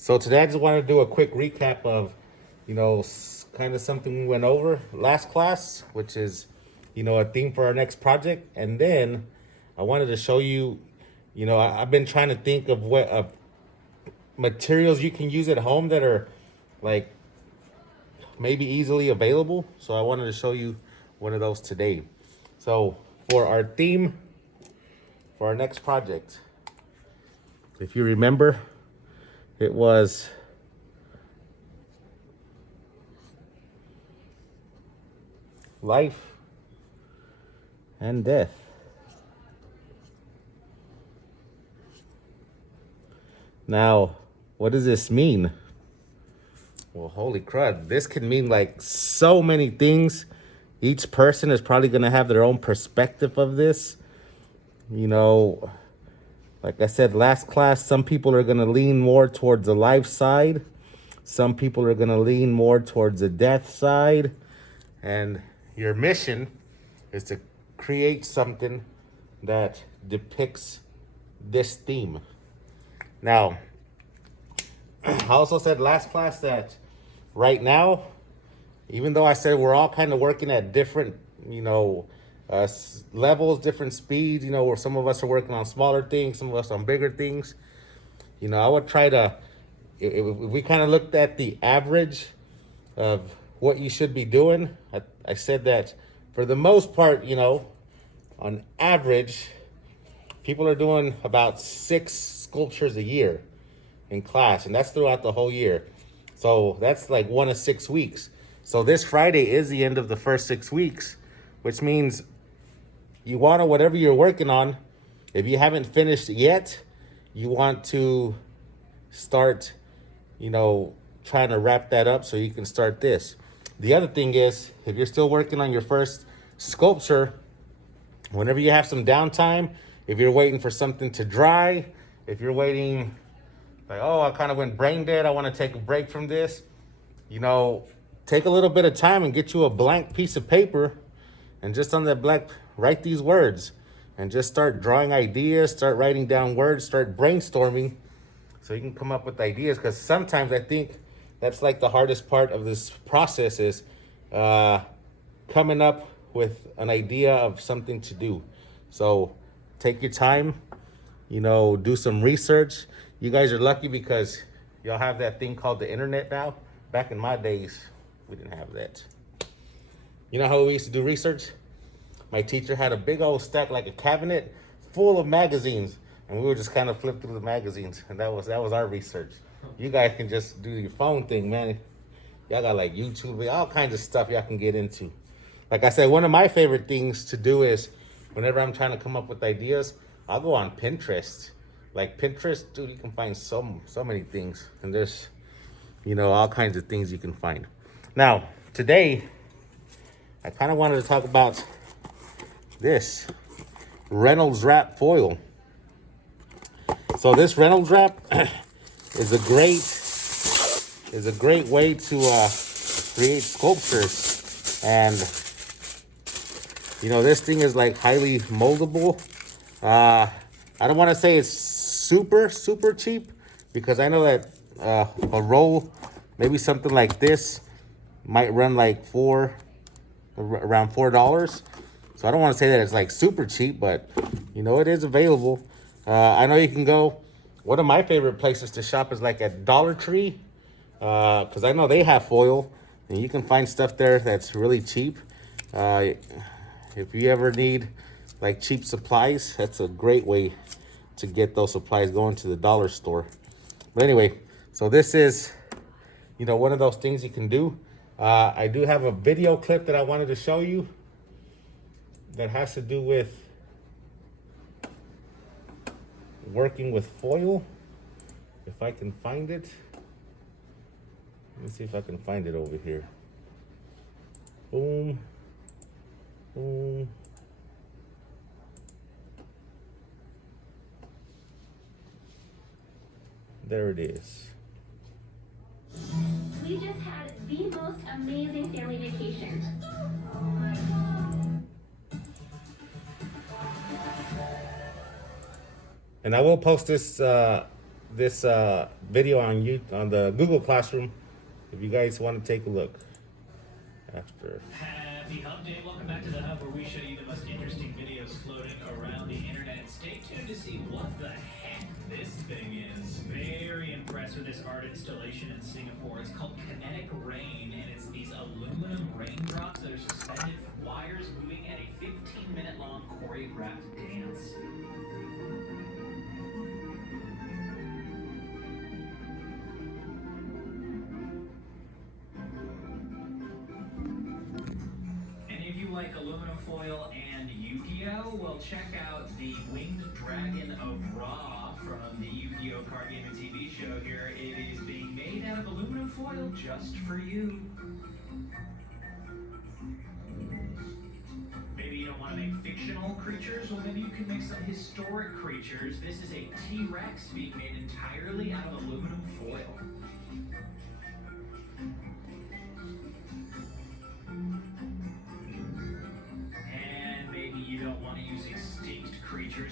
So today I just wanted to do a quick recap of, kind of something we went over last class, which is, a theme for our next project. And then I wanted to show you, I've been trying to think of what materials you can use at home that are like maybe easily available. So I wanted to show you one of those today. So for our theme for our next project, if you remember, it was life and death. Now, what does this mean? Well, holy crud, this can mean like so many things. Each person is probably going to have their own perspective of this. Like I said last class, some people are going to lean more towards the life side. Some people are going to lean more towards the death side. And your mission is to create something that depicts this theme. Now, I also said last class that right now, even though I said we're all kind of working at different, levels, different speeds, where some of us are working on smaller things, some of us on bigger things, I would try to, if we kind of looked at the average of what you should be doing, I said that for the most part, on average, people are doing about 6 sculptures a year in class, and that's throughout the whole year. So that's like 1 of 6 weeks. So this Friday is the end of the first 6 weeks, which means you want to, whatever you're working on, if you haven't finished yet, you want to start, trying to wrap that up so you can start this. The other thing is, if you're still working on your first sculpture, whenever you have some downtime, if you're waiting for something to dry, if you're waiting, like, oh, I kind of went brain dead, I want to take a break from this, take a little bit of time and get you a blank piece of paper, and just on that blank, write these words and just start drawing ideas, start writing down words, start brainstorming so you can come up with ideas. Because sometimes I think that's like the hardest part of this process is coming up with an idea of something to do. So take your time, do some research. You guys are lucky because y'all have that thing called the internet now. Back in my days, we didn't have that. You know how we used to do research? My teacher had a big old stack, like a cabinet full of magazines, and we would just kind of flip through the magazines, and that was our research. You guys can just do your phone thing, man. Y'all got like YouTube, all kinds of stuff y'all can get into. Like I said, one of my favorite things to do is whenever I'm trying to come up with ideas, I'll go on Pinterest. Like Pinterest, dude, you can find so many things, and there's, all kinds of things you can find. Now, today, I kind of wanted to talk about this Reynolds wrap foil. So this Reynolds wrap is a great way to create sculptures, and this thing is like highly moldable. I don't want to say it's super cheap, because I know that a roll, maybe something like this, might run like around $4. So I don't want to say that it's like super cheap, but it is available. I know you can go. One of my favorite places to shop is like at Dollar Tree, because I know they have foil, and you can find stuff there that's really cheap. If you ever need like cheap supplies, that's a great way to get those supplies, going to the dollar store. But anyway, so this is, one of those things you can do. I do have a video clip that I wanted to show you that has to do with working with foil. If I can find it. Let me see if I can find it over here. Boom. Boom. There it is. We just had the most amazing family vacation. And I will post this this video on on the Google Classroom if you guys want to take a look after. Happy Hump Day. Welcome back to the Hub, where we show you the most interesting videos floating around the internet. Stay tuned to see what the heck this thing is. Very impressed with this art installation in Singapore. It's called Kinetic Rain, and it's these aluminum raindrops that are suspended from wires moving at a 15-minute long choreographed dance. Like aluminum foil and Yu-Gi-Oh! Well, check out the Winged Dragon of Ra from the Yu-Gi-Oh! Card game and TV show here. It is being made out of aluminum foil just for you. Maybe you don't want to make fictional creatures? Well, maybe you can make some historic creatures. This is a T-Rex being made entirely out of aluminum foil.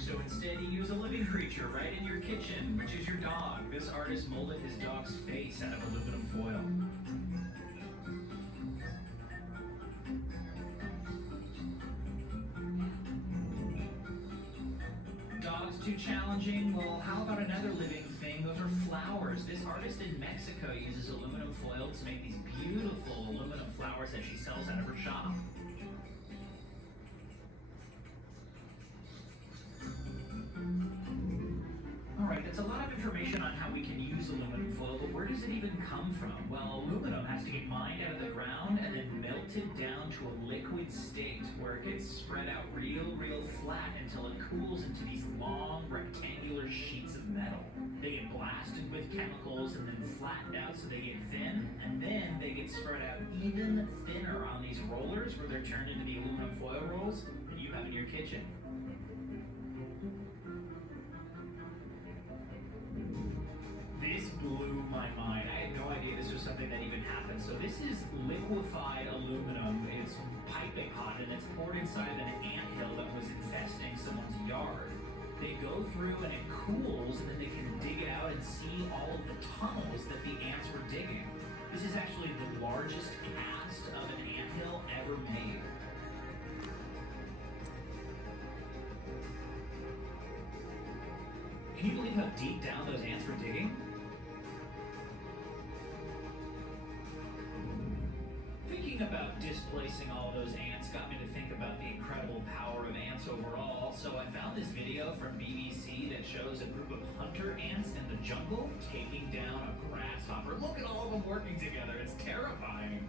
So instead you use a living creature right in your kitchen, which is your dog. This artist molded his dog's face out of aluminum foil. Dogs too challenging? Well, how about another living thing? Those are flowers. This artist in Mexico uses aluminum foil to make these beautiful aluminum flowers that she sells out of her shop. Alright, that's a lot of information on how we can use aluminum foil, but where does it even come from? Well, aluminum has to get mined out of the ground and then melted down to a liquid state where it gets spread out real flat until it cools into these long rectangular sheets of metal. They get blasted with chemicals and then flattened out so they get thin, and then they get spread out even thinner on these rollers where they're turned into the aluminum foil rolls that you have in your kitchen. This blew my mind. I had no idea this was something that even happened. So this is liquefied aluminum. It's piping hot and it's poured inside of an anthill that was infesting someone's yard. They go through and it cools, and then they can dig it out and see all of the tunnels that the ants were digging. This is actually the largest cast of an anthill ever made. Can you believe how deep down those ants were digging? Thinking about displacing all those ants got me to think about the incredible power of ants overall. So I found this video from BBC that shows a group of hunter ants in the jungle taking down a grasshopper. Look at all of them working together. It's terrifying.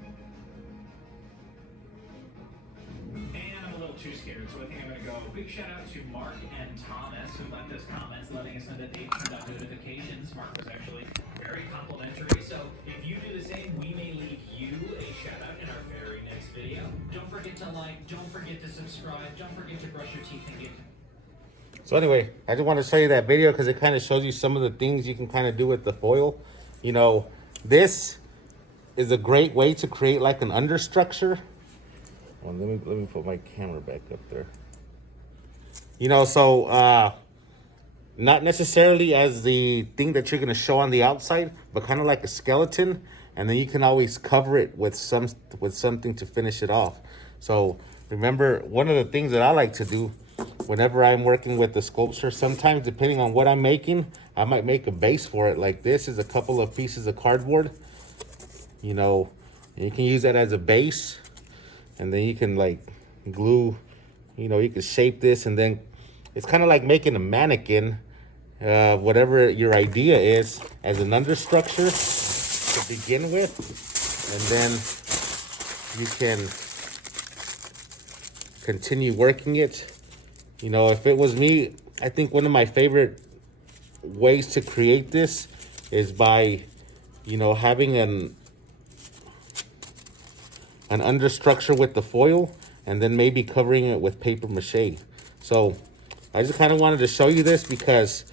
And I'm a little too scared, so I think I'm going to go. Big shout out to Mark and Thomas, who left us comments letting us know that they turned on notifications. Mark was actually very complimentary, so if you do the same, we may leave you a shout out in our very next video. Don't forget to like, don't forget to subscribe, don't forget to brush your teeth and get... So anyway, I just want to show you that video because it kind of shows you some of the things you can kind of do with the foil. You know, this is a great way to create like an understructure. Well, let me put my camera back up there. You know, so not necessarily as the thing that you're going to show on the outside, but kind of like a skeleton, and then you can always cover it with something to finish it off. So remember, one of the things that I like to do whenever I'm working with the sculpture, sometimes depending on what I'm making, I might make a base for it. Like this is a couple of pieces of cardboard. You know, you can use that as a base. And then you can like glue, you know, you can shape this, and then it's kind of like making a mannequin, whatever your idea is, as an understructure to begin with. And then you can continue working it. You know, if it was me, I think one of my favorite ways to create this is by, you know, having an understructure with the foil, and then maybe covering it with paper mache. So I just kind of wanted to show you this because,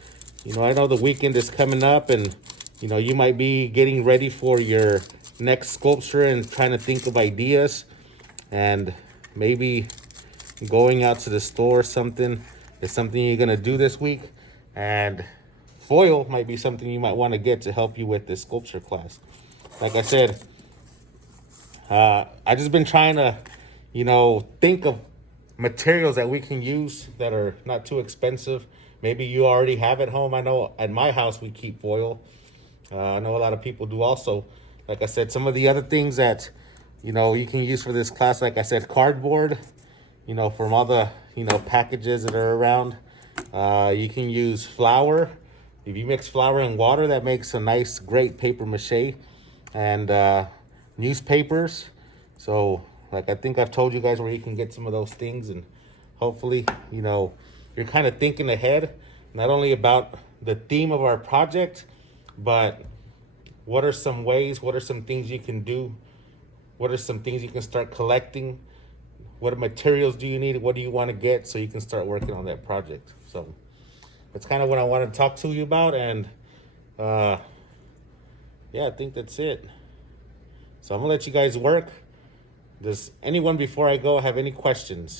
you know, I know the weekend is coming up, and, you know, you might be getting ready for your next sculpture and trying to think of ideas, and maybe going out to the store or something is something you're going to do this week. And foil might be something you might want to get to help you with this sculpture class. Like I said, I just been trying to, think of materials that we can use that are not too expensive. Maybe you already have at home. I know at my house we keep foil. I know a lot of people do also. Like I said, some of the other things that, you can use for this class, like I said, cardboard, from all the, packages that are around. You can use flour. If you mix flour and water, that makes a nice, great paper mache. And newspapers. So, like, I think I've told you guys where you can get some of those things. And hopefully, you're kind of thinking ahead, not only about the theme of our project, but what are some ways, what are some things you can do? What are some things you can start collecting? What materials do you need? What do you want to get so you can start working on that project? So that's kind of what I wanted to talk to you about. And yeah, I think that's it. So I'm going to let you guys work. Does anyone before I go have any questions?